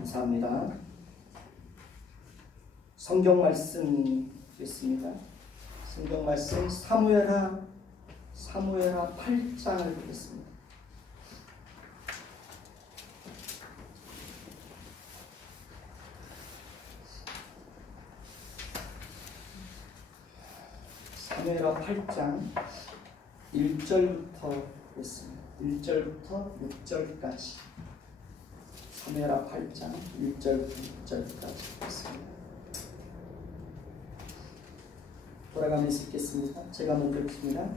감사합니다. 성경 말씀 있습니다. 성경 말씀 사무엘하 8장을 보겠습니다. 사무엘하 8장 1절부터 보겠습니다. 1절부터 6절까지. 사무엘하 8장 1절부터 6절까지 보겠습니다. 돌아가면서 읽겠습니다. 제가 먼저 읽습니다.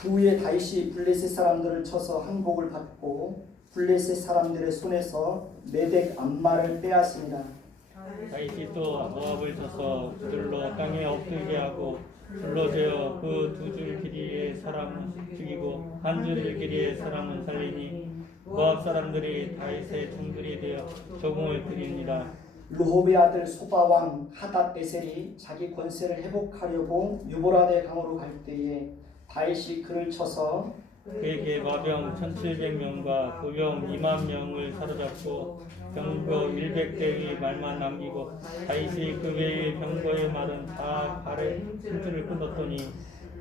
그 후에 다윗이 블레셋 사람들을 쳐서 항복을 받고 블레셋 사람들의 손에서 메덱 암마를 빼앗습니다. 다윗이 또 모압을 쳐서 그들로 땅에 엎드리게 하고 불로 재어 그 두 줄 길이의 사람은 죽이고 한 줄 길이의 사람은 살리니 모압 사람들이 다윗의 종들이 되어 조공을 드립니다. 르홉의 아들 소바왕 하닷에셀이 자기 권세를 회복하려고 유보라데 강으로 갈 때에 다윗이 그를 쳐서 그에게 마병 1700명과 부병 2만 명을 사로잡고 병거 100대의 말만 남기고 다윗이 그 외의 병거의 말은 다 발에 힘줄을 끊었더니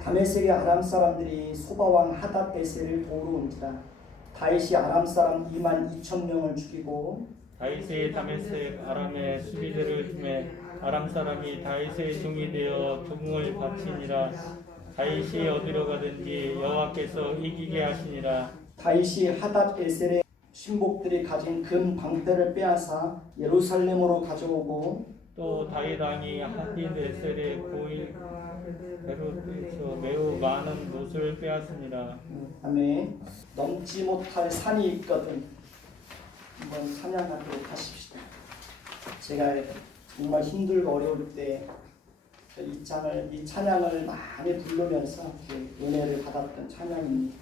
다메섹의 아람 사람들이 소바왕 하닷에셀을 도우러 온지라. 다윗이 아람 사람 2만 2천 명을 죽이고 다윗의 다메섹 아람의 수비대를 틈에 아람 사람이 다윗의 종이 되어 조공을 바치니라. 다윗이 어디로 가든지 여호와께서 이기게 하시니라. 다윗이 하닷에셀의 신복들이 가진 금 방패를 빼앗아 예루살렘으로 가져오고 또 다윗 왕이 하닷에셀의 고인 베롯에서 매우 많은 못을 빼앗습니다. 다음에 넘지 못할 산이 있거든 한번 찬양하도록 하십시다. 제가 정말 힘들고 어려울 때 이 찬양을 많이 부르면서 은혜를 받았던 찬양입니다.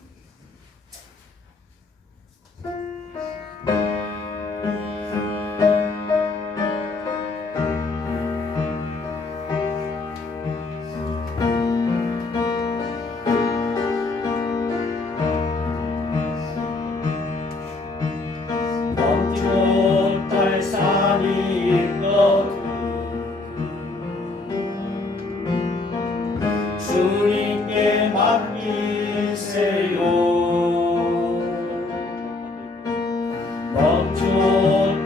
넘지 못할 산이 있거든 주님께 맡기세요. 멈춰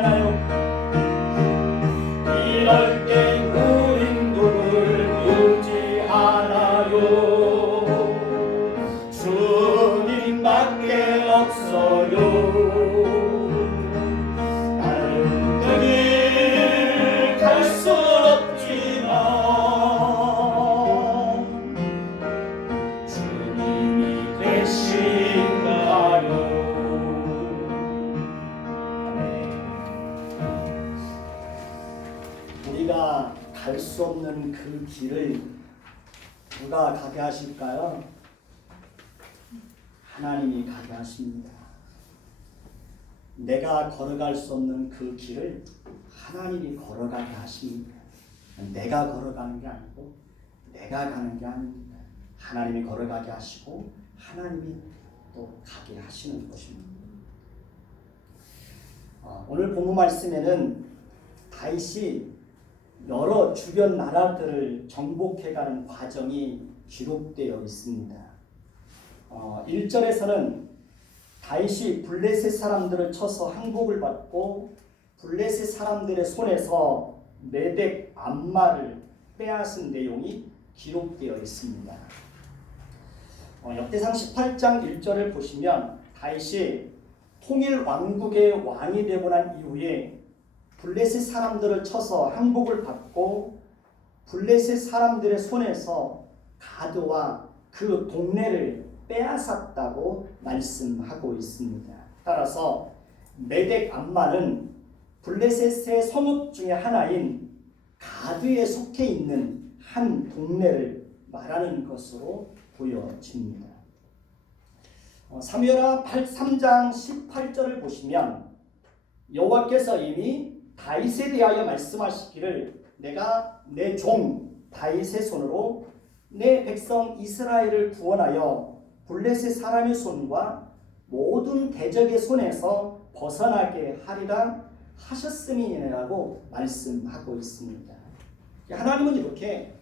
않아요. 이럴 때 우린 누굴 의지하나요? 주님밖에 없어요. 다른 길을 갈 수 없지만 주님이 되신가요? 우리가 갈 수 없는 그 길을 누가 가게 하실까요? 하나님이 가게 하십니다. 내가 걸어갈 수 없는 그 길을 하나님이 걸어가게 하십니다. 내가 걸어가는 게 아니고 내가 가는 게 아닙니다. 하나님이 걸어가게 하시고 하나님이 또 가게 하시는 것입니다. 오늘 본문 말씀에는 다윗이 여러 주변 나라들을 정복해가는 과정이 기록되어 있습니다. 1절에서는 다윗이 블레셋 사람들을 쳐서 항복을 받고 블레셋 사람들의 손에서 메덱 암마를 빼앗은 내용이 기록되어 있습니다. 역대상 18장 1절을 보시면 다윗이 통일 왕국의 왕이 되고 난 이후에 블레셋 사람들을 쳐서 항복을 받고 블레셋 사람들의 손에서 가드와 그 동네를 빼앗았다고 말씀하고 있습니다. 따라서 메덱 암마는 블레셋의 성읍 중에 하나인 가드에 속해 있는 한 동네를 말하는 것으로 보여집니다. 사무엘하 3장 18절을 보시면 여호와께서 이미 다윗에 대하여 말씀하시기를 내가 내 종 다윗의 손으로 내 백성 이스라엘을 구원하여 블레셋 사람의 손과 모든 대적의 손에서 벗어나게 하리라 하셨음이라고 말씀하고 있습니다. 하나님은 이렇게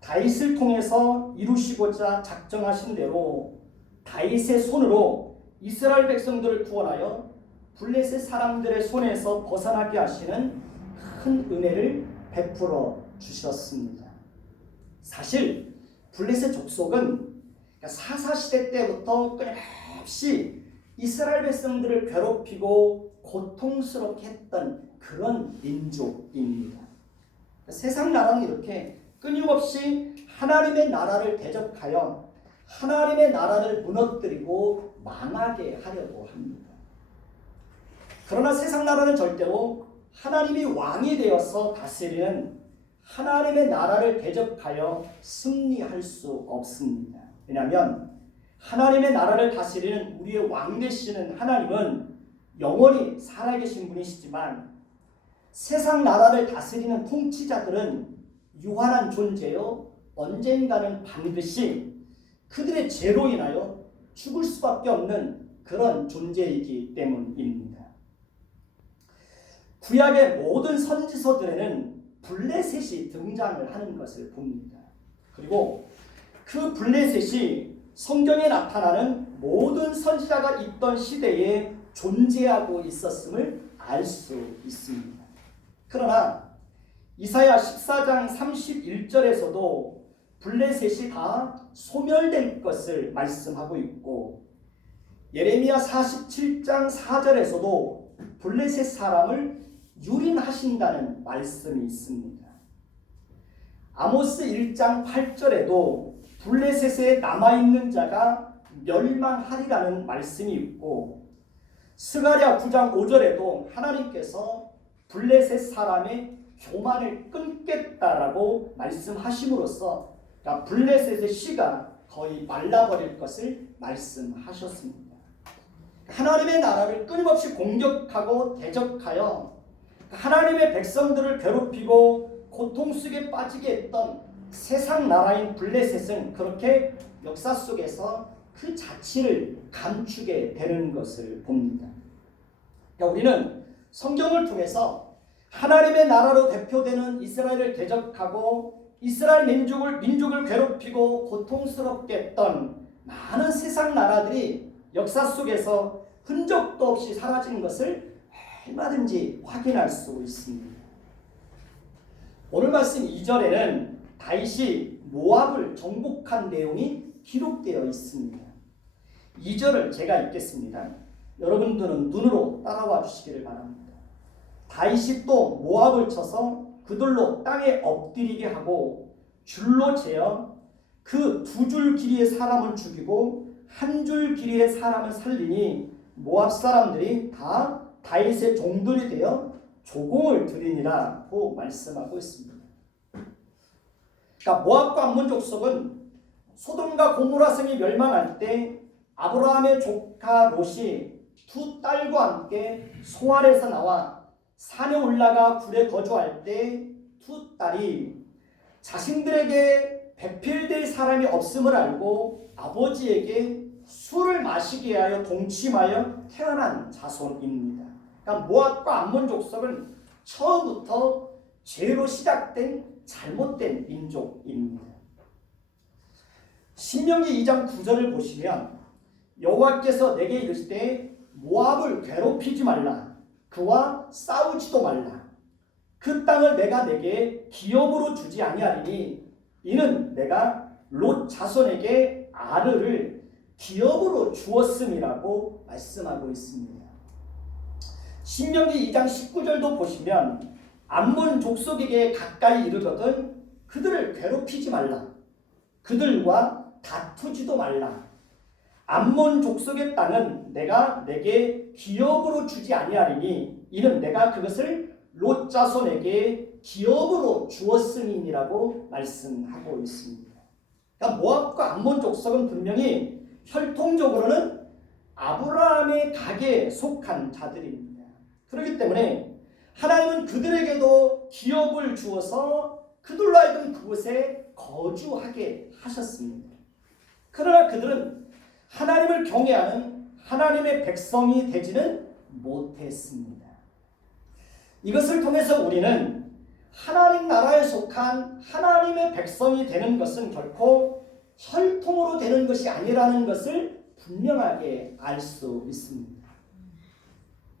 다윗을 통해서 이루시고자 작정하신 대로 다윗의 손으로 이스라엘 백성들을 구원하여 블레셋 사람들의 손에서 벗어나게 하시는 큰 은혜를 베풀어 주셨습니다. 사실 블레셋 족속은 사사시대 때부터 끊임없이 이스라엘 백성들을 괴롭히고 고통스럽게 했던 그런 민족입니다. 세상 나라는 이렇게 끊임없이 하나님의 나라를 대적하여 하나님의 나라를 무너뜨리고 망하게 하려고 합니다. 그러나 세상 나라는 절대로 하나님이 왕이 되어서 다스리는 하나님의 나라를 대적하여 승리할 수 없습니다. 왜냐하면 하나님의 나라를 다스리는 우리의 왕 되시는 하나님은 영원히 살아계신 분이시지만 세상 나라를 다스리는 통치자들은 유한한 존재요 언젠가는 반드시 그들의 죄로 인하여 죽을 수밖에 없는 그런 존재이기 때문입니다. 구약의 모든 선지서들에는 블레셋이 등장을 하는 것을 봅니다. 그리고 그 블레셋이 성경에 나타나는 모든 선지자가 있던 시대에 존재하고 있었음을 알 수 있습니다. 그러나 이사야 14장 31절에서도 블레셋이 다 소멸될 것을 말씀하고 있고 예레미야 47장 4절에서도 블레셋 사람을 유린하신다는 말씀이 있습니다. 아모스 1장 8절에도 블레셋에 남아있는 자가 멸망하리라는 말씀이 있고 스가랴 9장 5절에도 하나님께서 블레셋 사람의 교만을 끊겠다라고 말씀하심으로써 블레셋의 씨가 거의 말라버릴 것을 말씀하셨습니다. 하나님의 나라를 끊임없이 공격하고 대적하여 하나님의 백성들을 괴롭히고 고통 속에 빠지게 했던 세상 나라인 블레셋은 그렇게 역사 속에서 그 자취를 감추게 되는 것을 봅니다. 그러니까 우리는 성경을 통해서 하나님의 나라로 대표되는 이스라엘을 대적하고 이스라엘 민족을 괴롭히고 고통스럽게 했던 많은 세상 나라들이 역사 속에서 흔적도 없이 사라진 것을 얼마든지 확인할 수 있습니다. 오늘 말씀 2절에는 다윗이 모압을 정복한 내용이 기록되어 있습니다. 2절을 제가 읽겠습니다. 여러분들은 눈으로 따라와 주시기를 바랍니다. 다윗이 또 모압을 쳐서 그들로 땅에 엎드리게 하고 줄로 재어 그 2줄 길이의 사람을 죽이고 1줄 길이의 사람을 살리니 모압 사람들이 다 다윗의 종들이 되어 조공을 드리니라고 말씀하고 있습니다. 그러니까 모압과 암몬 족속은 소돔과 고모라 성이 멸망할 때 아브라함의 조카 롯이 2 딸과 함께 소알에서 나와 산에 올라가 굴에 거주할 때 2 딸이 자신들에게 배필될 사람이 없음을 알고 아버지에게 술을 마시게 하여 동침하여 태어난 자손입니다. 그러니까 모압과 암몬 족속은 처음부터 죄로 시작된 잘못된 민족입니다. 신명기 2장 9절을 보시면 여호와께서 내게 이르시되 모압을 괴롭히지 말라. 그와 싸우지도 말라. 그 땅을 내가 내게 기업으로 주지 아니하리니 이는 내가 롯 자손에게 아르를 기업으로 주었음이라고 말씀하고 있습니다. 신명기 2장 19절도 보시면 암몬 족속에게 가까이 이르거든 그들을 괴롭히지 말라. 그들과 다투지도 말라. 암몬 족속의 땅은 내가 내게 기업으로 주지 아니하리니 이는 내가 그것을 롯 자손에게 기업으로 주었음이니라고 말씀하고 있습니다. 그러니까 모압과 암몬 족속은 분명히 혈통적으로는 아브라함의 가계에 속한 자들입니다. 그렇기 때문에 하나님은 그들에게도 기업을 주어서 그들로 하여금 그곳에 거주하게 하셨습니다. 그러나 그들은 하나님을 경외하는 하나님의 백성이 되지는 못했습니다. 이것을 통해서 우리는 하나님 나라에 속한 하나님의 백성이 되는 것은 결코 혈통으로 되는 것이 아니라는 것을 분명하게 알 수 있습니다.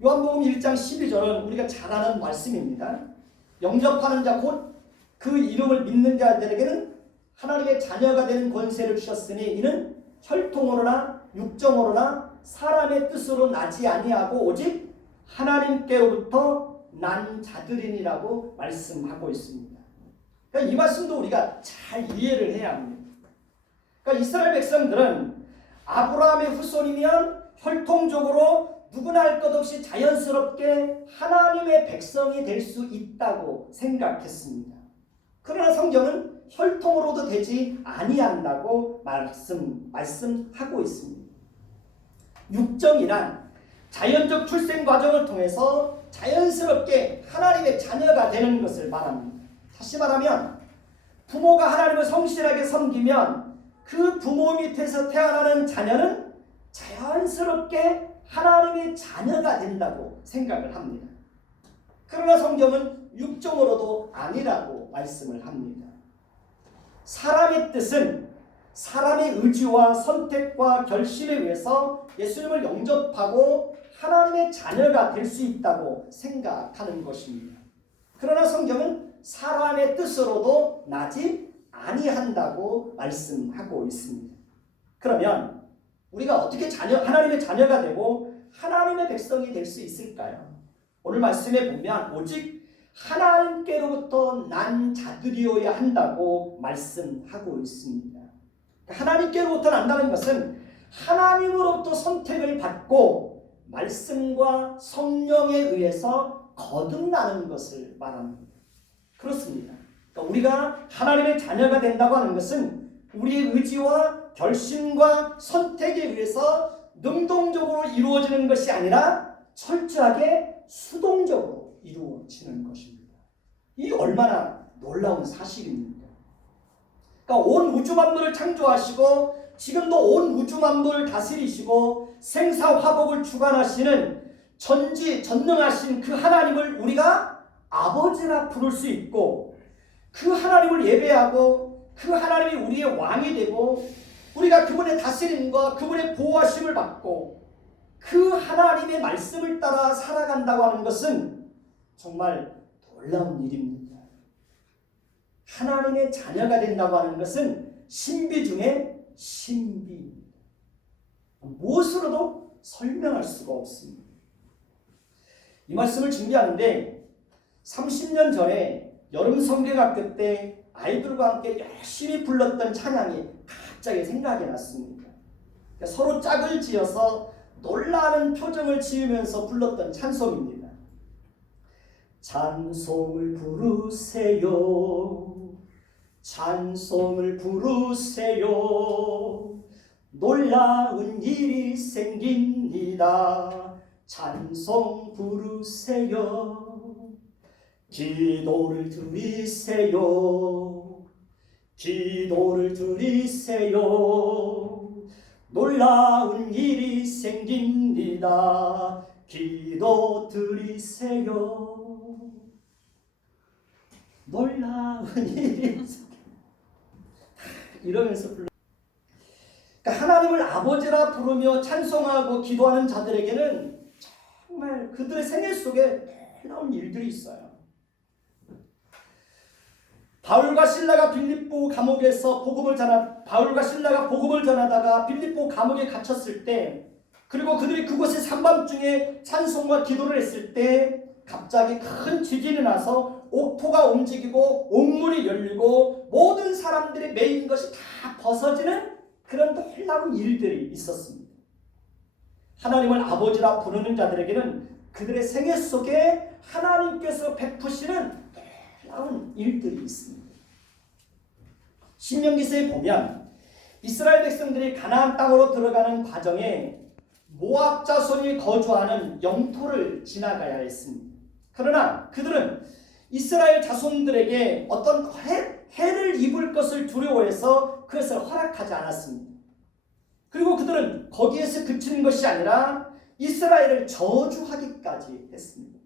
요한복음 1장 12절은 우리가 잘 아는 말씀입니다. 영접하는 자 곧 그 이름을 믿는 자들에게는 하나님의 자녀가 되는 권세를 주셨으니 이는 혈통으로나 육정으로나 사람의 뜻으로 나지 아니하고 오직 하나님께로부터 난 자들이니라고 말씀하고 있습니다. 그러니까 이 말씀도 우리가 잘 이해를 해야 합니다. 그러니까 이스라엘 백성들은 아브라함의 후손이면 혈통적으로 누구나 할 것 없이 자연스럽게 하나님의 백성이 될 수 있다고 생각했습니다. 그러나 성경은 혈통으로도 되지 아니한다고 말씀하고 있습니다. 육정이란 자연적 출생 과정을 통해서 자연스럽게 하나님의 자녀가 되는 것을 말합니다. 다시 말하면 부모가 하나님을 성실하게 섬기면 그 부모 밑에서 태어나는 자녀는 자연스럽게 하나님의 자녀가 된다고 생각을 합니다. 그러나 성경은 육정으로도 아니라고 말씀을 합니다. 사람의 뜻은 사람의 의지와 선택과 결심에 의해서 예수님을 영접하고 하나님의 자녀가 될 수 있다고 생각하는 것입니다. 그러나 성경은 사람의 뜻으로도 나지 아니한다고 말씀하고 있습니다. 그러면 우리가 어떻게 하나님의 자녀가 되고 하나님의 백성이 될 수 있을까요? 오늘 말씀에 보면 오직 하나님께로부터 난 자들이어야 한다고 말씀하고 있습니다. 하나님께로부터 난다는 것은 하나님으로부터 선택을 받고 말씀과 성령에 의해서 거듭나는 것을 말합니다. 그렇습니다. 그러니까 우리가 하나님의 자녀가 된다고 하는 것은 우리의 의지와 결심과 선택에 의해서 능동적으로 이루어지는 것이 아니라 철저하게 수동적으로 이루어지는 것입니다. 이 얼마나 놀라운 사실입니까? 그러니까 온 우주 만물을 창조하시고 지금도 온 우주 만물을 다스리시고 생사화복을 주관하시는 전지전능하신 그 하나님을 우리가 아버지라 부를 수 있고 그 하나님을 예배하고 그 하나님이 우리의 왕이 되고 우리가 그분의 다스림과 그분의 보호하심을 받고 그 하나님 하나님의 말씀을 따라 살아간다고 하는 것은 정말 놀라운 일입니다. 하나님의 자녀가 된다고 하는 것은 신비 중에 신비입니다. 무엇으로도 설명할 수가 없습니다. 이 말씀을 준비하는데 30년 전에 여름 성경학교 때 아이들과 함께 열심히 불렀던 찬양이 갑자기 생각이 났습니다. 서로 짝을 지어서 놀라는 표정을 지으면서 불렀던 찬송입니다. 찬송을 부르세요. 찬송을 부르세요. 놀라운 일이 생깁니다. 찬송 부르세요. 기도를 드리세요. 기도를 드리세요. 놀라운 일이 생깁니다. 기도 드리세요. 놀라운 일이 이러면서 불러. 그러니까 하나님을 아버지라 부르며 찬송하고 기도하는 자들에게는 정말 그들의 생애 속에 놀라운 일들이 있어요. 바울과 신라가 복음을 전하다가 빌립보 감옥에 갇혔을 때, 그리고 그들이 그곳에 산밤중에 찬송과 기도를 했을 때 갑자기 큰 지진이 나서 옥토가 움직이고 옥문이 열리고 모든 사람들이 매인 것이 다 벗어지는 그런 놀라운 일들이 있었습니다. 하나님을 아버지라 부르는 자들에게는 그들의 생애 속에 하나님께서 베푸시는 놀라운 일들이 있습니다. 신명기서에 보면 이스라엘 백성들이 가나안 땅으로 들어가는 과정에 모압 자손이 거주하는 영토를 지나가야 했습니다. 그러나 그들은 이스라엘 자손들에게 어떤 해를 입을 것을 두려워해서 그것을 허락하지 않았습니다. 그리고 그들은 거기에서 그치는 것이 아니라 이스라엘을 저주하기까지 했습니다.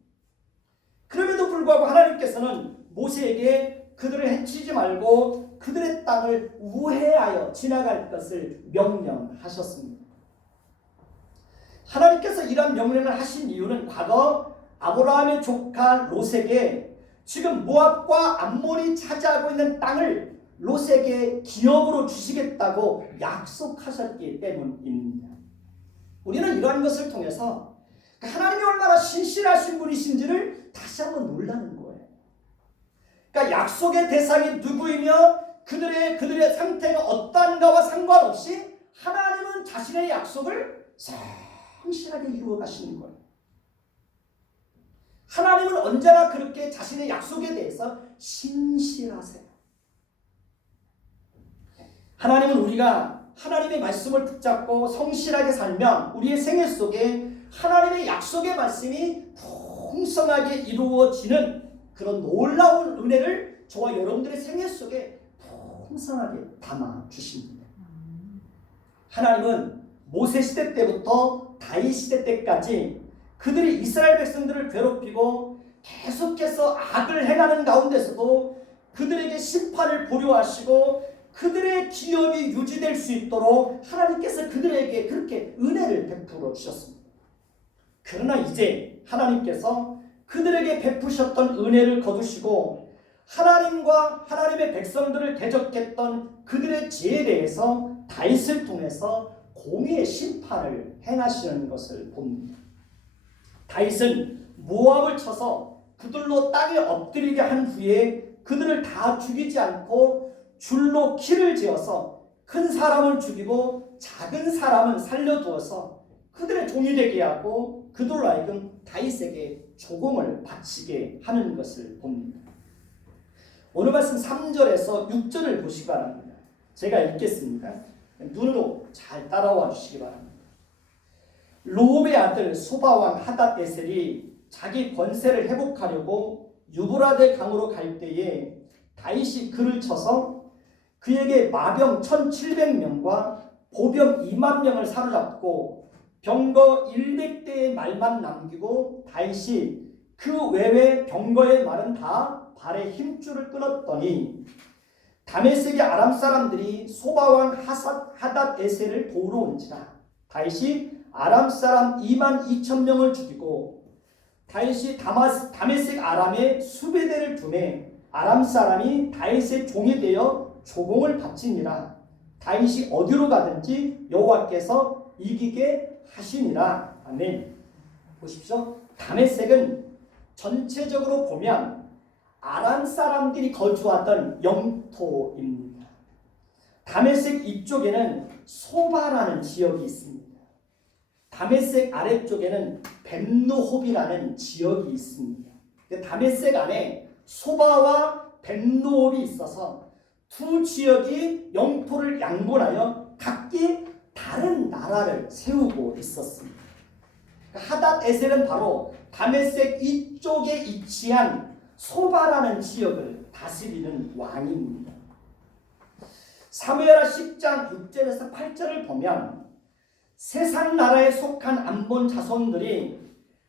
그럼에도 불구하고 하나님께서는 모세에게 그들을 해치지 말고 그들의 땅을 우회하여 지나갈 것을 명령하셨습니다. 하나님께서 이런 명령을 하신 이유는 과거 아브라함의 조카 롯에게 지금 모압과 암몬이 차지하고 있는 땅을 롯에게 기업으로 주시겠다고 약속하셨기 때문입니다. 우리는 이러한 것을 통해서 하나님이 얼마나 신실하신 분이신지를 다시 한번 놀라는 거예요. 그러니까 약속의 대상이 누구이며 그들의 상태가 어떠한가와 상관없이 하나님은 자신의 약속을 성실하게 이루어 가시는 거예요. 하나님은 언제나 그렇게 자신의 약속에 대해서 신실하세요. 하나님은 우리가 하나님의 말씀을 붙잡고 성실하게 살면 우리의 생애 속에 하나님의 약속의 말씀이 풍성하게 이루어지는 그런 놀라운 은혜를 저와 여러분들의 생애 속에 풍성하게 담아주십니다. 하나님은 모세 시대 때부터 다윗 시대 때까지 그들이 이스라엘 백성들을 괴롭히고 계속해서 악을 행하는 가운데서도 그들에게 심판을 보류하시고 그들의 기업이 유지될 수 있도록 하나님께서 그들에게 그렇게 은혜를 베풀어 주셨습니다. 그러나 이제 하나님께서 그들에게 베푸셨던 은혜를 거두시고 하나님과 하나님의 백성들을 대적했던 그들의 죄에 대해서 다윗을 통해서 공의의 심판을 행하시는 것을 봅니다. 다윗은 모압을 쳐서 그들로 땅에 엎드리게 한 후에 그들을 다 죽이지 않고 줄로 키를 지어서 큰 사람을 죽이고 작은 사람은 살려두어서 그들의 종이 되게 하고 그들로 하여금 다윗에게 조공을 바치게 하는 것을 봅니다. 오늘 말씀 3절에서 6절을 보시기 바랍니다. 제가 읽겠습니다. 눈으로 잘 따라와 주시기 바랍니다. 르홉의 아들 소바왕 하닷 에셀이 자기 권세를 회복하려고 유브라데 강으로 갈 때에 다윗이 그를 쳐서 그에게 마병 1700명과 보병 2만 명을 사로잡고 병거 100대의 말만 남기고 다윗이 그 외의 병거의 말은 다 발에 힘줄을 끊었더니 다메섹의 아람 사람들이 소바왕 하닷 에셀을 도우러 온지라 다윗이 아람 사람 22,000명을 죽이고 다윗이 다메섹 아람에 수배대를 두매 아람 사람이 다윗의 종이 되어 조공을 바치니라. 다윗이 어디로 가든지 여호와께서 이기게 하시니라. 아멘. 보십시오. 다메섹은 전체적으로 보면 아람 사람들이 거주하던 영토입니다. 다메섹 이쪽에는 소바라는 지역이 있습니다. 다메섹 아래쪽에는 벤노홉이라는 지역이 있습니다. 다메섹 안에 소바와 벤노홉이 있어서 두 지역이 영토를 양분하여 각기 다른 나라를 세우고 있었습니다. 하닷 에셀은 바로 다메섹 이쪽에 위치한 소바라는 지역을 다스리는 왕입니다. 사무엘하 10장 6절에서 8절을 보면 세상 나라에 속한 암몬 자손들이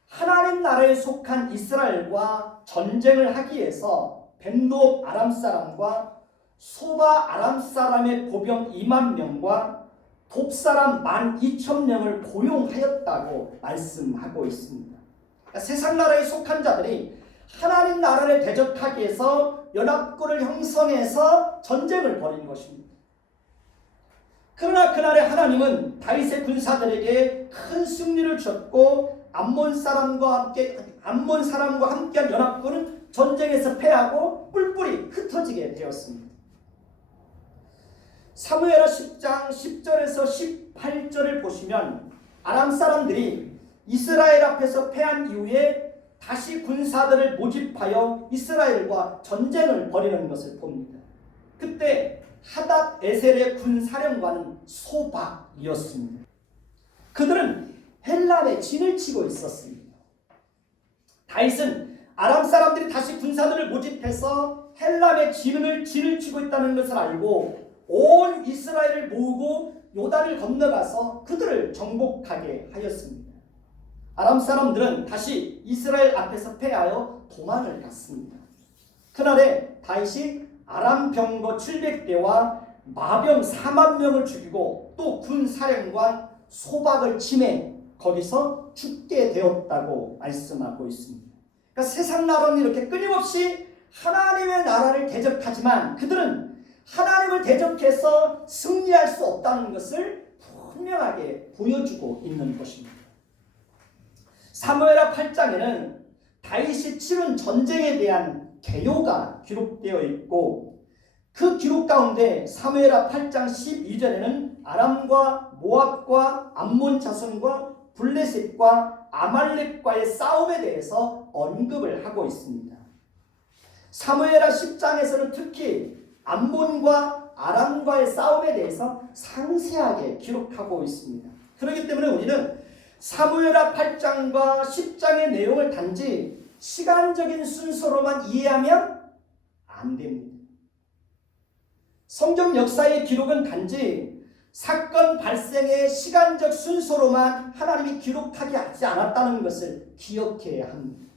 하나님 나라에 속한 이스라엘과 전쟁을 하기 위해서 벤노업 아람 사람과 소바 아람 사람의 보병 2만 명과 돕 사람 12,000명을 고용하였다고 말씀하고 있습니다. 그러니까 세상 나라에 속한 자들이 하나님 나라를 대적하기 위해서 연합군을 형성해서 전쟁을 벌인 것입니다. 그러나 그날에 하나님은 다윗의 군사들에게 큰 승리를 주셨고 암몬 사람과 함께한 연합군은 전쟁에서 패하고 뿔뿔이 흩어지게 되었습니다. 사무엘하 10장 10절에서 18절을 보시면 아람 사람들이 이스라엘 앞에서 패한 이후에 다시 군사들을 모집하여 이스라엘과 전쟁을 벌이는 것을 봅니다. 그때 하닷 에셀의 군사령관은 소박이었습니다. 그들은 헬람에 진을 치고 있었습니다. 다윗은 아람 사람들이 다시 군사들을 모집해서 헬람에 진을 치고 있다는 것을 알고 온 이스라엘을 모으고 요단을 건너가서 그들을 정복하게 하였습니다. 아람 사람들은 다시 이스라엘 앞에서 패하여 도망을 갔습니다. 그날에 다윗이 아람 병거 700대와 마병 4만 명을 죽이고 또 군사령관 소박을 치매 거기서 죽게 되었다고 말씀하고 있습니다. 그러니까 세상 나라는 이렇게 끊임없이 하나님의 나라를 대적하지만 그들은 하나님을 대적해서 승리할 수 없다는 것을 분명하게 보여주고 있는 것입니다. 사무엘하 8장에는 다윗이 치른 전쟁에 대한 개요가 기록되어 있고 그 기록 가운데 사무엘하 8장 12절에는 아람과 모압과 암몬 자손과 블레셋과 아말렉과의 싸움에 대해서 언급을 하고 있습니다. 사무엘하 10장에서는 특히 암몬과 아람과의 싸움에 대해서 상세하게 기록하고 있습니다. 그렇기 때문에 우리는 사무엘하 8장과 10장의 내용을 단지 시간적인 순서로만 이해하면 안 됩니다. 성경 역사의 기록은 단지 사건 발생의 시간적 순서로만 하나님이 기록하게 하지 않았다는 것을 기억해야 합니다.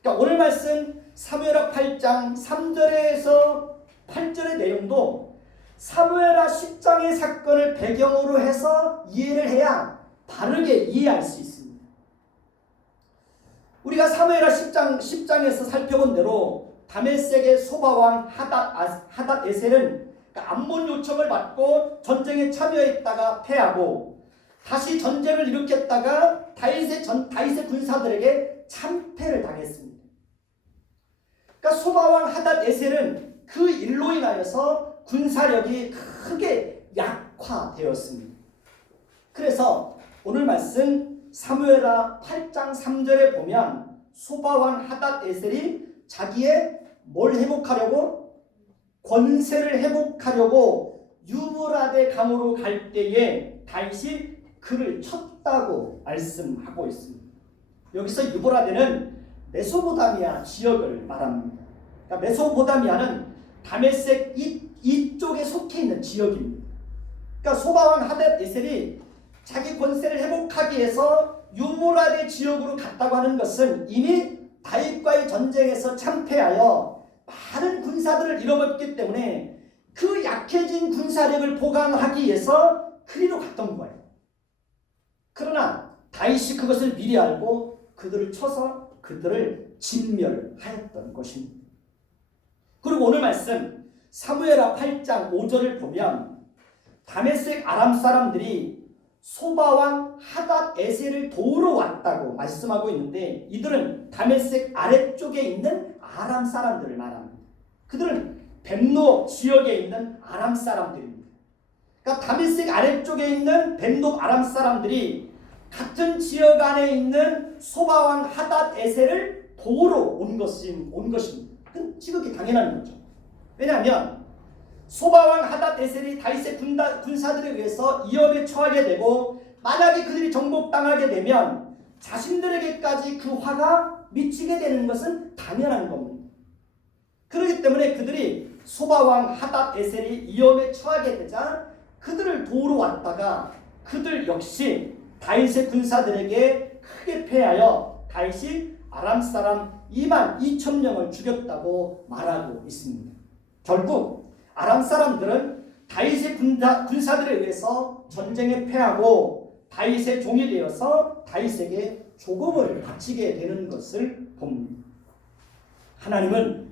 그러니까 오늘 말씀 사무엘하 8장 3절에서 8절의 내용도 사무엘하 10장의 사건을 배경으로 해서 이해를 해야 바르게 이해할 수 있습니다. 우리가 사무엘하 10장에서 살펴본 대로 다메섹의 소바왕 하닷 에셀은 암몬 요청을 받고 전쟁에 참여했다가 패하고 다시 전쟁을 일으켰다가 다윗의 군사들에게 참패를 당했습니다. 그러니까 소바왕 하닷 에셀은 그 일로 인하여서 군사력이 크게 약화되었습니다. 그래서 오늘 말씀 사무엘하 8장 3절에 보면 소바왕 하닷 에셀이 자기의 뭘 회복하려고? 권세를 회복하려고 유브라데 강으로 갈 때에 다윗이 그를 쳤다고 말씀하고 있습니다. 여기서 유브라데는 메소포타미아 지역을 말합니다. 그러니까 메소포타미아는 다메섹 이쪽에 속해 있는 지역입니다. 그러니까 소바왕 하닷 에셀이 자기 권세를 회복하기 위해서 유브라데 지역으로 갔다고 하는 것은 이미 다윗과의 전쟁에서 참패하여 많은 군사들을 잃어버렸기 때문에 그 약해진 군사력을 보강하기 위해서 그리로 갔던 거예요. 그러나 다윗이 그것을 미리 알고 그들을 쳐서 그들을 진멸하였던 것입니다. 그리고 오늘 말씀 사무엘하 8장 5절을 보면 다메섹 아람 사람들이 소바왕 하닷 에셀을 도우러 왔다고 말씀하고 있는데, 이들은 다메섹 아래쪽에 있는 아람 사람들을 말합니다. 그들은 벤노 지역에 있는 아람 사람들입니다. 그러니까 다메섹 아래쪽에 있는 벤노 아람 사람들이 같은 지역 안에 있는 소바왕 하닷 에셀을 도우러 온 것입니다. 그건 지극히 당연한 거죠. 왜냐하면 소바왕 하닷 에셀이 다윗의 군사들에 의해서 위험에 처하게 되고, 만약에 그들이 정복당하게 되면 자신들에게까지 그 화가 미치게 되는 것은 당연한 겁니다. 그렇기 때문에 그들이 소바왕 하닷 에셀이 위험에 처하게 되자 그들을 도우러 왔다가 그들 역시 다윗의 군사들에게 크게 패하여 다윗이 아람 사람 22,000명을 죽였다고 말하고 있습니다. 결국 아람 사람들은 다윗의 군사들에 의해서 전쟁에 패하고 다윗의 종이 되어서 다윗에게 조공을 바치게 되는 것을 봅니다. 하나님은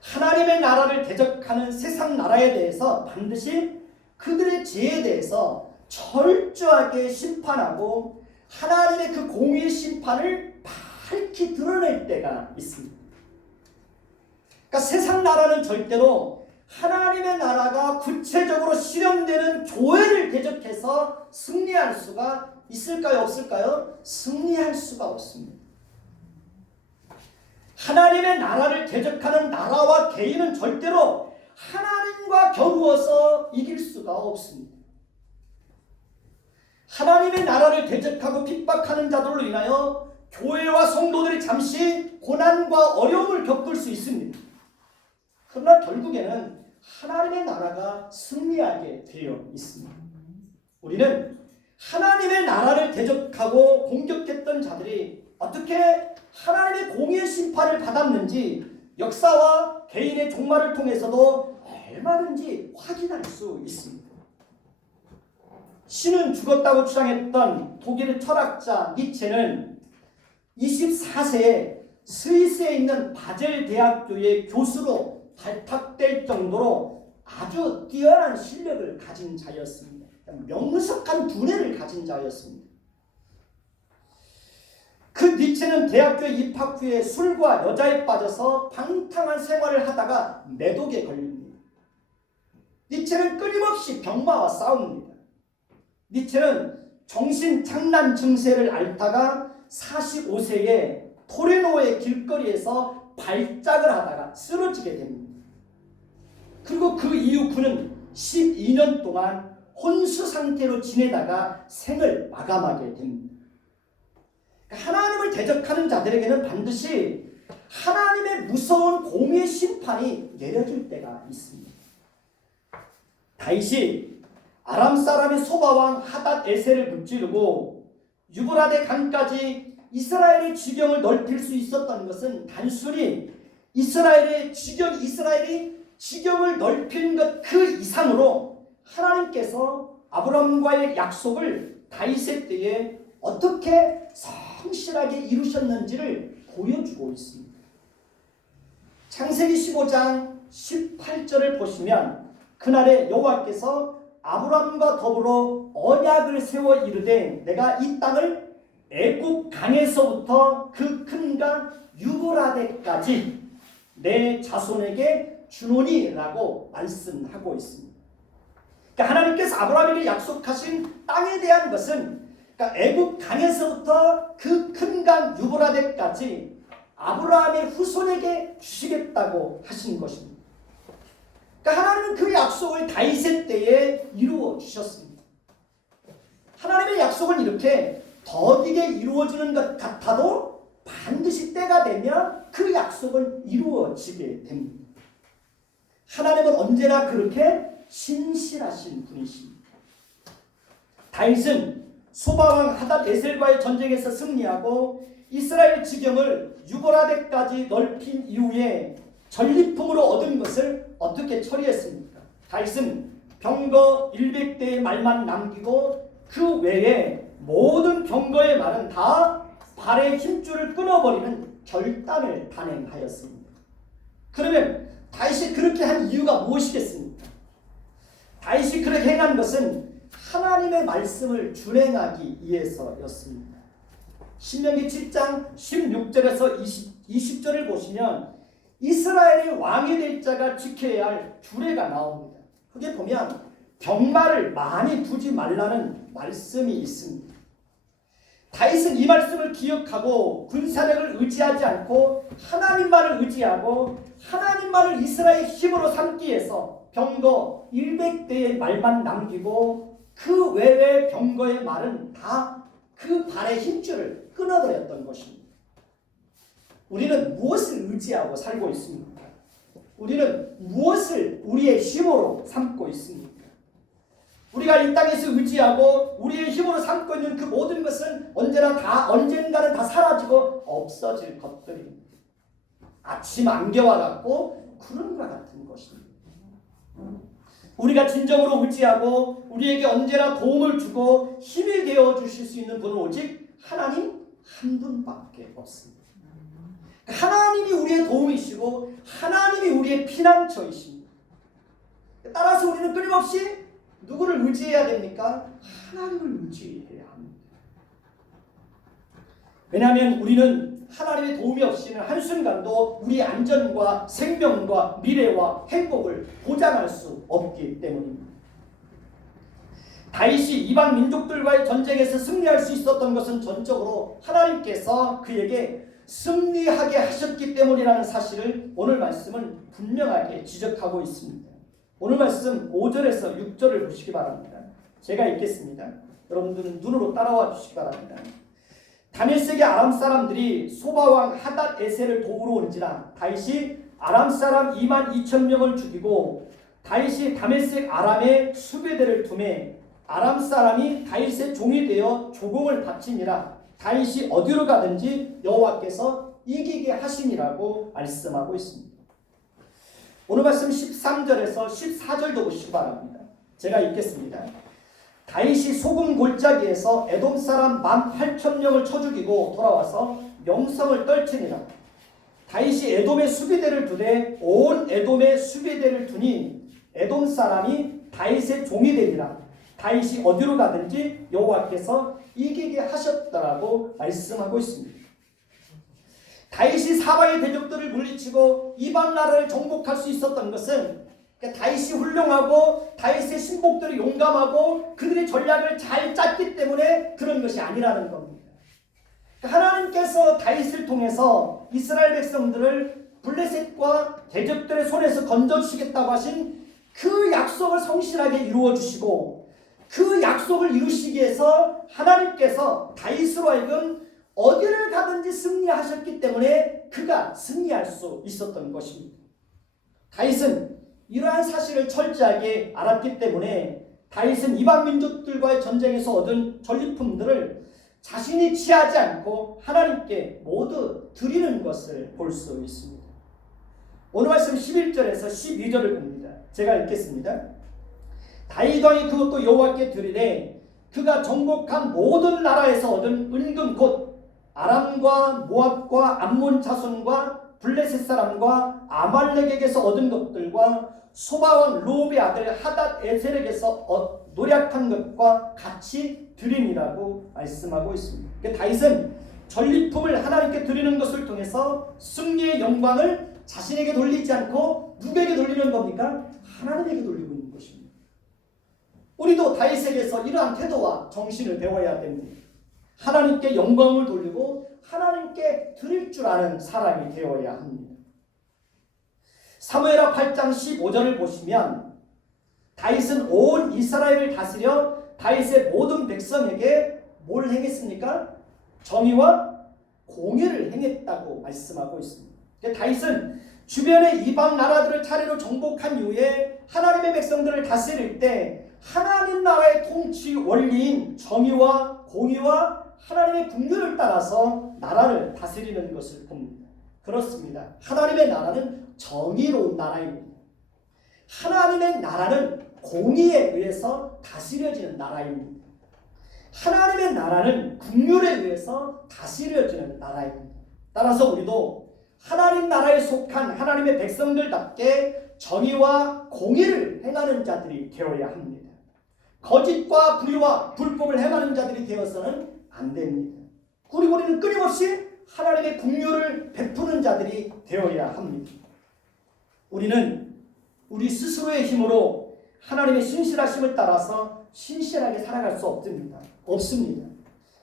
하나님의 나라를 대적하는 세상 나라에 대해서 반드시 그들의 죄에 대해서 철저하게 심판하고 하나님의 그 공의의 심판을 밝히 드러낼 때가 있습니다. 그러니까 세상 나라는 절대로 하나님의 나라가 구체적으로 실현되는 교회를 대적해서 승리할 수가 있을까요? 없을까요? 승리할 수가 없습니다. 하나님의 나라를 대적하는 나라와 개인은 절대로 하나님과 겨루어서 이길 수가 없습니다. 하나님의 나라를 대적하고 핍박하는 자들로 인하여 교회와 성도들이 잠시 고난과 어려움을 겪을 수 있습니다. 그러나 결국에는 하나님의 나라가 승리하게 되어 있습니다. 우리는 하나님의 나라를 대적하고 공격했던 자들이 어떻게 하나님의 공의의 심판을 받았는지 역사와 개인의 종말을 통해서도 얼마든지 확인할 수 있습니다. 신은 죽었다고 주장했던 독일의 철학자 니체는 24세에 스위스에 있는 바젤 대학교의 교수로 발탁될 정도로 아주 뛰어난 실력을 가진 자였습니다. 명석한 두뇌를 가진 자였습니다. 그 니체는 대학교에 입학 후에 술과 여자에 빠져서 방탕한 생활을 하다가 매독에 걸립니다. 니체는 끊임없이 병마와 싸웁니다. 니체는 정신장난 증세를 앓다가 45세에 토레노의 길거리에서 발작을 하다가 쓰러지게 됩니다. 그리고 그 이후 그는 12년 동안 혼수 상태로 지내다가 생을 마감하게 됩니다. 하나님을 대적하는 자들에게는 반드시 하나님의 무서운 공의의 심판이 내려질 때가 있습니다. 다윗이 아람 사람의 소바왕 하닷 에셀을 무찌르고 유브라데 강까지 이스라엘의 지경을 넓힐 수 있었던 것은 단순히 이스라엘이 지경을 넓힌 것 그 이상으로 하나님께서 아브라함과의 약속을 다윗의 때에 어떻게 성실하게 이루셨는지를 보여주고 있습니다. 창세기 15장 18절을 보시면 그날에 여호와께서 아브라함과 더불어 언약을 세워 이르되 내가 이 땅을 애굽 강에서부터 그 큰 강 유브라데까지 내 자손에게 주노니라고 말씀하고 있습니다. 그러니까 하나님께서 아브라함에게 약속하신 땅에 대한 것은 그러니까 애굽 강에서부터 그 큰 강 유브라데까지 아브라함의 후손에게 주시겠다고 하신 것입니다. 그러니까 하나님은 그 약속을 다윗의 때에 이루어 주셨습니다. 하나님의 약속은 이렇게 더디게 이루어지는 것 같아도 반드시 때가 되면 그 약속은 이루어지게 됩니다. 하나님은 언제나 그렇게 신실하신 분이십니다. 다윗은 소바왕 하닷 에셀과의 전쟁에서 승리하고 이스라엘 지경을 유브라데까지 넓힌 이후에 전리품으로 얻은 것을 어떻게 처리했습니까? 다윗은 병거 100대의 말만 남기고 그 외에 모든 병거의 말은 다 발의 힘줄을 끊어버리는 결단을 단행하였습니다. 그러면 다윗이 그렇게 한 이유가 무엇이겠습니까? 다윗이 그렇게 행한 것은 하나님의 말씀을 준행하기 위해서였습니다. 신명기 7장 16절에서 20절을 보시면 이스라엘의 왕이 될 자가 지켜야 할 규례가 나옵니다. 그게 보면 병마를 많이 두지 말라는 말씀이 있습니다. 다윗은 이 말씀을 기억하고 군사력을 의지하지 않고 하나님만을 의지하고 하나님만을 이스라엘의 힘으로 삼기 위해서 병거 100대의 말만 남기고 그 외의 병거의 말은 다 그 발의 힘줄을 끊어버렸던 것입니다. 우리는 무엇을 의지하고 살고 있습니까? 우리는 무엇을 우리의 힘으로 삼고 있습니까? 우리가 이 땅에서 의지하고 우리의 힘으로 삼고 있는 그 모든 것은 언젠가는 다 사라지고 없어질 것들입니다. 아침 안개와 같고 구름과 같은 것입니다. 우리가 진정으로 의지하고 우리에게 언제나 도움을 주고 힘이 되어 주실 수 있는 분은 오직 하나님 한 분밖에 없습니다. 하나님이 우리의 도움이시고 하나님이 우리의 피난처이십니다. 따라서 우리는 끊임없이 누구를 의지해야 됩니까? 하나님을 의지해야 합니다. 왜냐하면 우리는 하나님의 도움이 없이는 한순간도 우리의 안전과 생명과 미래와 행복을 보장할 수 없기 때문입니다. 다윗이 이방 민족들과의 전쟁에서 승리할 수 있었던 것은 전적으로 하나님께서 그에게 승리하게 하셨기 때문이라는 사실을 오늘 말씀은 분명하게 지적하고 있습니다. 오늘 말씀 5절에서 6절을 보시기 바랍니다. 제가 읽겠습니다. 여러분들은 눈으로 따라와 주시기 바랍니다. 다메섹의 아람 사람들이 소바왕 하닷 에셀을 도우러 온지라 다윗이 아람 사람 22,000명을 죽이고 다윗이 다메섹 아람에 수배대를 두매 아람 사람이 다윗의 종이 되어 조공을 바치니라 다윗이 어디로 가든지 여호와께서 이기게 하시니라고 말씀하고 있습니다. 오늘 말씀 13절에서 14절도 보시기 바랍니다. 제가 읽겠습니다. 다윗이 소금 골짜기에서 에돔 사람 18,000명을 쳐 죽이고 돌아와서 명성을 떨치니라. 다윗이 에돔의 수비대를 두되 온 에돔의 수비대를 두니 에돔 사람이 다윗의 종이 되니라. 다윗이 어디로 가든지 여호와께서 이기게 하셨다라고 말씀하고 있습니다. 다윗이 사바의 대적들을 물리치고 이방 나라를 정복할 수 있었던 것은 다윗이 훌륭하고 다윗의 신복들이 용감하고 그들의 전략을 잘 짰기 때문에 그런 것이 아니라는 겁니다. 하나님께서 다윗을 통해서 이스라엘 백성들을 블레셋과 대적들의 손에서 건져주시겠다고 하신 그 약속을 성실하게 이루어 주시고 그 약속을 이루시기 위해서 하나님께서 다윗으로 하여금 어디를 가든지 승리하셨기 때문에 그가 승리할 수 있었던 것입니다. 다윗은 이러한 사실을 철저하게 알았기 때문에 다윗은 이방 민족들과의 전쟁에서 얻은 전리품들을 자신이 취하지 않고 하나님께 모두 드리는 것을 볼 수 있습니다. 오늘 말씀 11절에서 12절을 봅니다. 제가 읽겠습니다. 다윗 왕이 그것도 여호와께 드리되 그가 정복한 모든 나라에서 얻은 은금 곧 아람과 모압과 암몬 자손과 블레셋 사람과 아말렉에게서 얻은 것들과 소바왕 로브의 아들 하닷 에셀에게서 노략한 것과 같이 드림이라고 말씀하고 있습니다. 다윗은 전리품을 하나님께 드리는 것을 통해서 승리의 영광을 자신에게 돌리지 않고 누구에게 돌리는 겁니까? 하나님에게 돌리고 있는 것입니다. 우리도 다윗에게서 이러한 태도와 정신을 배워야 됩니다. 하나님께 영광을 돌리고 하나님께 드릴 줄 아는 사람이 되어야 합니다. 사무엘하 8장 15절을 보시면 다윗은 온 이스라엘을 다스려 다윗의 모든 백성에게 뭘 행했습니까? 정의와 공의를 행했다고 말씀하고 있습니다. 다윗은 주변의 이방 나라들을 차례로 정복한 이후에 하나님의 백성들을 다스릴 때 하나님 나라의 통치 원리인 정의와 공의와 하나님의 국률을 따라서 나라를 다스리는 것을 봅니다. 그렇습니다. 하나님의 나라는 정의로운 나라입니다. 하나님의 나라는 공의에 의해서 다스려지는 나라입니다. 하나님의 나라는 국률에 의해서 다스려지는 나라입니다. 따라서 우리도 하나님 나라에 속한 하나님의 백성들답게 정의와 공의를 행하는 자들이 되어야 합니다. 거짓과 불의와 불법을 행하는 자들이 되어서는 안 됩니다. 그리고 우리는 끊임없이 하나님의 국률을 베푸는 자들이 되어야 합니다. 우리는 우리 스스로의 힘으로 하나님의 신실하심을 따라서 신실하게 살아갈 수 없습니다.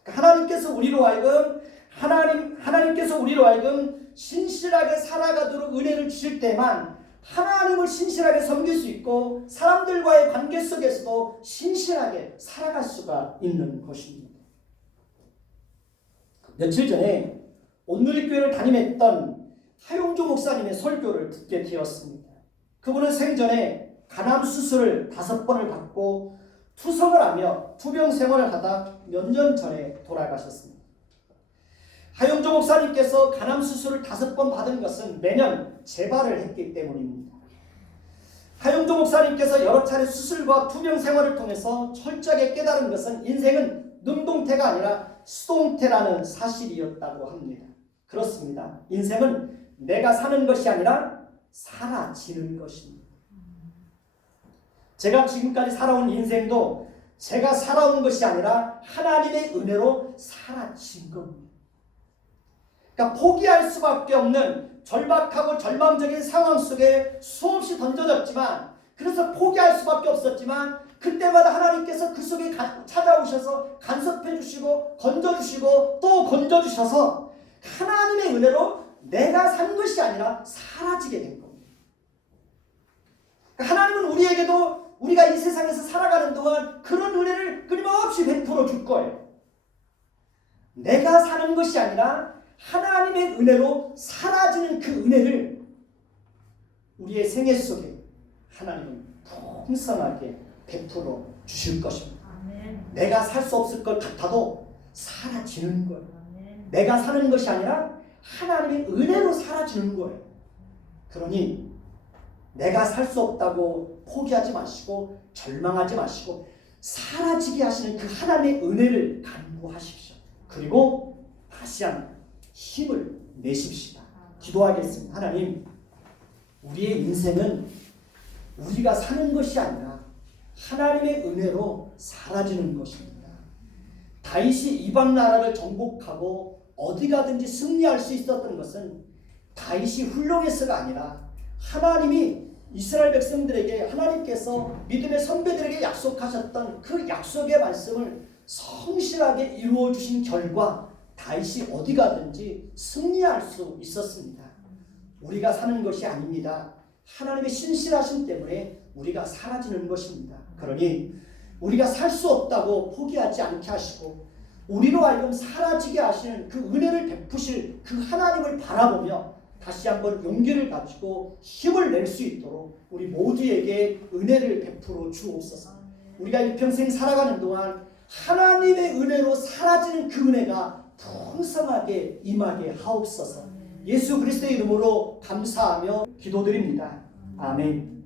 하나님께서 우리로 하여금 하나님께서 우리로 하여금 신실하게 살아가도록 은혜를 주실 때만 하나님을 신실하게 섬길 수 있고 사람들과의 관계 속에서도 신실하게 살아갈 수가 있는 것입니다. 며칠 전에 온누리교회를 담임했던 하용조 목사님의 설교를 듣게 되었습니다. 그분은 생전에 간암 수술을 5번을 받고 투석을 하며 투병 생활을 하다 몇 년 전에 돌아가셨습니다. 하용조 목사님께서 간암 수술을 5번 받은 것은 매년 재발을 했기 때문입니다. 하용조 목사님께서 여러 차례 수술과 투병 생활을 통해서 철저하게 깨달은 것은 인생은 능동태가 아니라 수동태라는 사실이었다고 합니다. 그렇습니다. 인생은 내가 사는 것이 아니라 사라지는 것입니다. 제가 지금까지 살아온 인생도 제가 살아온 것이 아니라 하나님의 은혜로 사라진 겁니다. 그러니까 포기할 수밖에 없는 절박하고 절망적인 상황 속에 수없이 던져졌지만, 그래서 포기할 수밖에 없었지만 그때마다 하나님께서 그 속에 찾아오셔서 간섭해 주시고 건져주시고 또 건져주셔서 하나님의 은혜로 내가 산 것이 아니라 사라지게 된 겁니다. 그러니까 하나님은 우리에게도 우리가 이 세상에서 살아가는 동안 그런 은혜를 끊임없이 베풀어 줄 거예요. 내가 사는 것이 아니라 하나님의 은혜로 사라지는 그 은혜를 우리의 생애 속에 하나님은 풍성하게 베풀어 주실 것입니다. 아멘. 내가 살 수 없을 것 같아도 사라지는 거예요. 아멘. 내가 사는 것이 아니라 하나님의 은혜로 사라지는 거예요. 그러니 내가 살 수 없다고 포기하지 마시고 절망하지 마시고 사라지게 하시는 그 하나님의 은혜를 간구하십시오. 그리고 다시 한번 힘을 내십시다. 기도하겠습니다. 하나님, 우리의 인생은 우리가 사는 것이 아니라 하나님의 은혜로 사라지는 것입니다. 다윗이 이방 나라를 정복하고 어디 가든지 승리할 수 있었던 것은 다윗이 훌륭해서가 아니라 하나님이 이스라엘 백성들에게, 하나님께서 믿음의 선배들에게 약속하셨던 그 약속의 말씀을 성실하게 이루어 주신 결과 다윗이 어디 가든지 승리할 수 있었습니다. 우리가 사는 것이 아닙니다. 하나님의 신실하심 때문에 우리가 사라지는 것입니다. 그러니 우리가 살 수 없다고 포기하지 않게 하시고 우리로 하여금 사라지게 하시는 그 은혜를 베푸실 그 하나님을 바라보며 다시 한번 용기를 가지고 힘을 낼 수 있도록 우리 모두에게 은혜를 베풀어 주옵소서. 우리가 일평생 살아가는 동안 하나님의 은혜로 사라지는 그 은혜가 풍성하게 임하게 하옵소서. 예수 그리스도의 이름으로 감사하며 기도드립니다. 아멘.